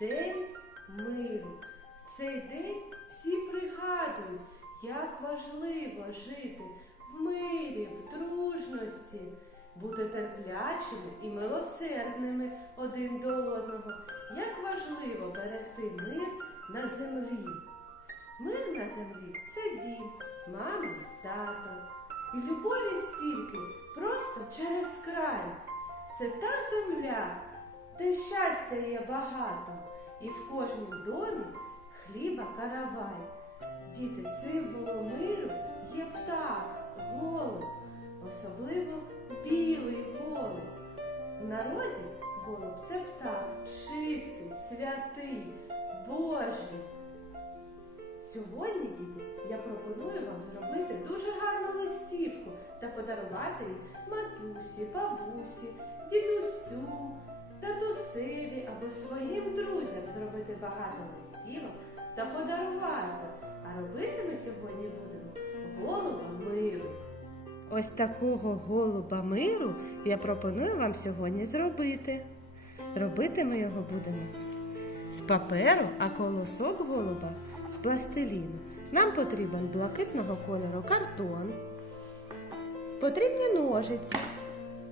День миру. В цей день всі пригадують, як важливо жити в мирі, в дружності, бути терплячими і милосердними один до одного. Як важливо берегти мир на землі. Мир на землі це дім, мама, тато. І любові стільки просто через край. Це та земля, де щастя є багато, і в кожнім домі хліба каравай. Діти, символом миру є птах, голуб, особливо білий голуб. В народі голуб це птах чистий, святий, Божий. Сьогодні, діти, я пропоную вам зробити дуже гарну листівку та подарувати її матусі, бабусі, дідусю, татусеві або своїм друзям зробити багато листівок та подарувати. А робити ми сьогодні будемо голуба миру. Ось такого голуба миру я пропоную вам сьогодні зробити. Робити ми його будемо з паперу, а колосок голуба з пластиліну. Нам потрібен блакитного кольору картон, потрібні ножиці,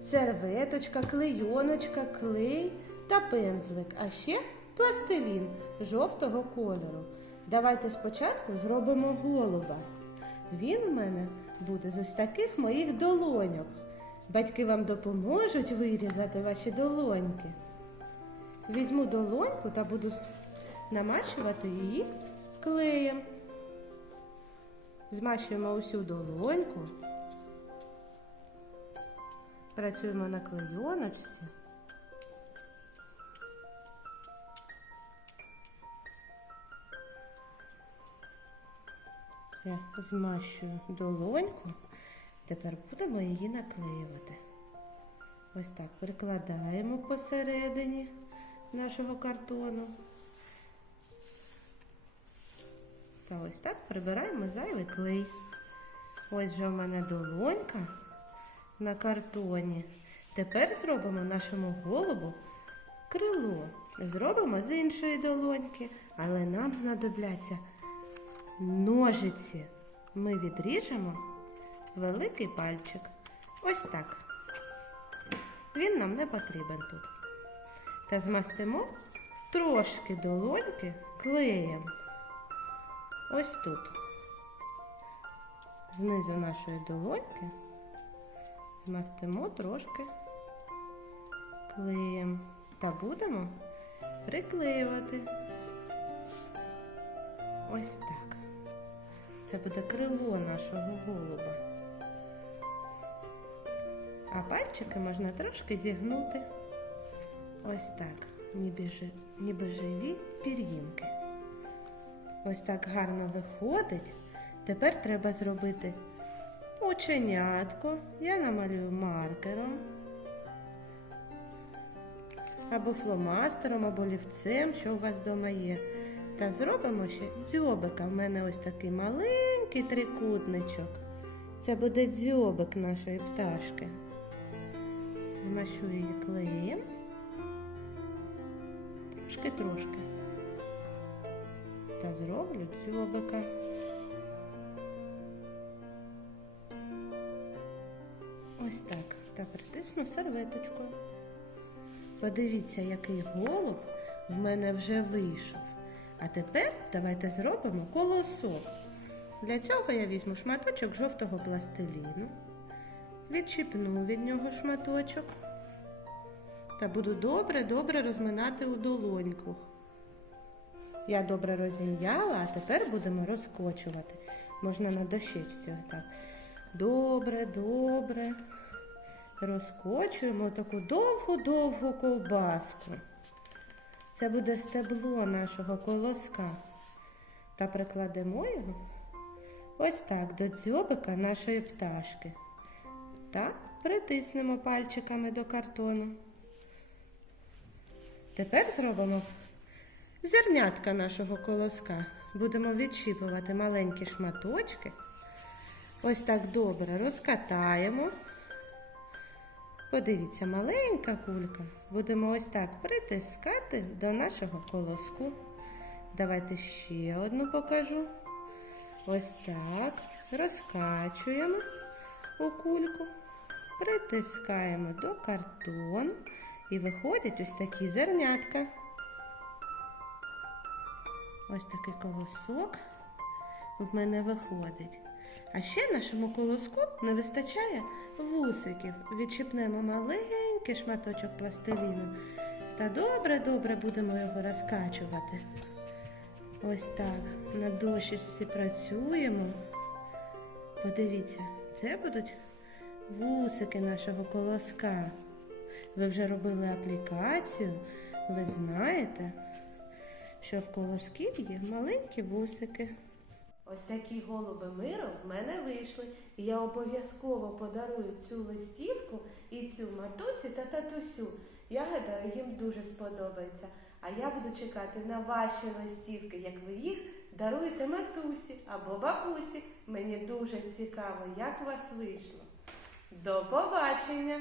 серветочка, клейоночка, клей та пензлик, а ще пластилін жовтого кольору. Давайте спочатку зробимо голуба. Він у мене буде з ось таких моїх долоньок. Батьки вам допоможуть вирізати ваші долоньки. Візьму долоньку та буду намащувати її клеєм. Змащуємо усю долоньку. Працюємо на клейоночці. Я змащую долоньку. Тепер будемо її наклеювати. Ось так прикладаємо посередині нашого картону. Та ось так прибираємо зайвий клей. Ось вже в мене долонька на картоні. Тепер зробимо нашому голубу крило. Зробимо з іншої долоньки, але нам знадобляться ножиці. Ми відріжемо великий пальчик. Ось так. Він нам не потрібен тут. Та змастимо трошки долоньки клеєм. Ось тут. Знизу нашої долоньки змастимо трошки клеєм та будемо приклеювати. Ось так. Це буде крило нашого голуба. А пальчики можна трошки зігнути. Ось так, ніби, жи- ніби живі пір'їнки. Ось так гарно виходить. Тепер треба зробити оченятко. Я намалюю маркером. Або фломастером, або лівцем, що у вас вдома є. Та зробимо ще дзьобика. У мене ось такий маленький трикутничок. Це буде дзьобик нашої пташки. Змащу її клеєм. Трошки-трошки. Та зроблю дзьобика. Ось так. Та притисну серветочкою. Подивіться, який голуб в мене вже вийшов. А тепер давайте зробимо колосок. Для цього я візьму шматочок жовтого пластиліну, відчіпну від нього шматочок та буду добре-добре розминати у долоньку. Я добре розім'яла, а тепер будемо розкочувати. Можна на дощечці. Добре, добре. Розкочуємо таку довгу-довгу ковбаску. Це буде стебло нашого колоска. Та прикладемо його ось так до дзьобика нашої пташки. Та притиснемо пальчиками до картону. Тепер зробимо зернятка нашого колоска. Будемо відщіпувати маленькі шматочки. Ось так добре розкатаємо. Подивіться, маленька кулька. Будемо ось так притискати до нашого колоску. Давайте ще одну покажу. Ось так. Розкачуємо у кульку, притискаємо до картону і виходять ось такі зернятка. Ось такий колосок в мене виходить. А ще нашому колоску не вистачає вусиків. Відчіпнемо маленький шматочок пластиліну та добре-добре будемо його розкачувати. Ось так. На дощечці працюємо. Подивіться, це будуть вусики нашого колоска. Ви вже робили аплікацію, ви знаєте, що в колосків є маленькі вусики. Ось такі голуби миру в мене вийшли. І я обов'язково подарую цю листівку і цю матусі та татусю. Я гадаю, їм дуже сподобається. А я буду чекати на ваші листівки, як ви їх даруєте матусі або бабусі. Мені дуже цікаво, як у вас вийшло. До побачення!